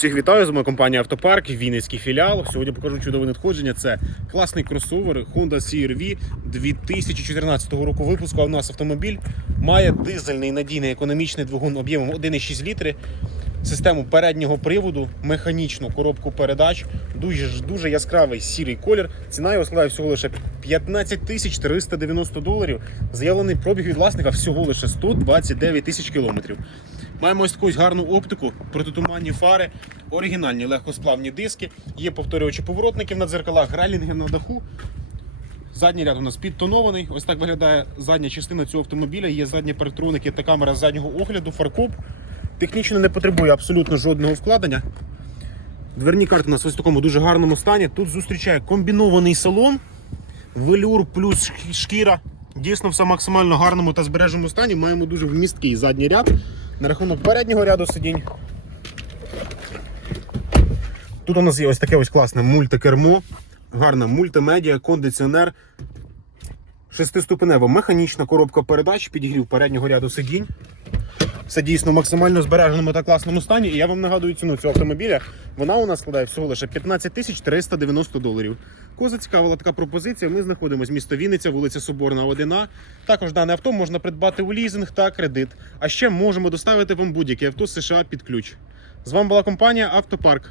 Всіх вітаю з моєю компанія Автопарк, Вінницький філіал. Сьогодні покажу чудове надходження. Це класний кросовер Honda CR-V 2014 року випуску. А у нас автомобіль має дизельний надійний економічний двигун об'ємом 1,6 літри, систему переднього приводу, механічну коробку передач, дуже, дуже яскравий сірий колір. Ціна його складає всього лише 15 тисяч 390 доларів. Заявлений пробіг від власника всього лише 129 тисяч кілометрів. Маємо ось такусь гарну оптику, протитуманні фари, оригінальні легкосплавні диски, є повторювачі поворотників на дзеркалах, грайлінги на даху. Задній ряд у нас підтонований. Ось так виглядає задня частина цього автомобіля. Є задні парктроники та камера заднього огляду, фаркоп. Технічно не потребує абсолютно жодного вкладення. Дверні карти у нас ось в такому дуже гарному стані. Тут зустрічає комбінований салон, велюр плюс шкіра. Дійсно, все в максимально гарному та збереженому стані. Маємо дуже вмісткий задній ряд. На рахунок переднього ряду сидінь. Тут у нас є ось таке ось класне мультикермо, гарна мультимедіа, кондиціонер, шестиступенева механічна коробка передач, підігрів переднього ряду сидінь. Все дійсно в максимально збереженому та класному стані. І я вам нагадую ціну цього автомобіля. Вона у нас складає всього лише 15 тисяч 390 доларів. Кого зацікавила така пропозиція, ми знаходимося місто Вінниця, вулиця Соборна, 1А. Також дане авто можна придбати у лізинг та кредит. А ще можемо доставити вам будь-яке авто США під ключ. З вами була компанія Автопарк.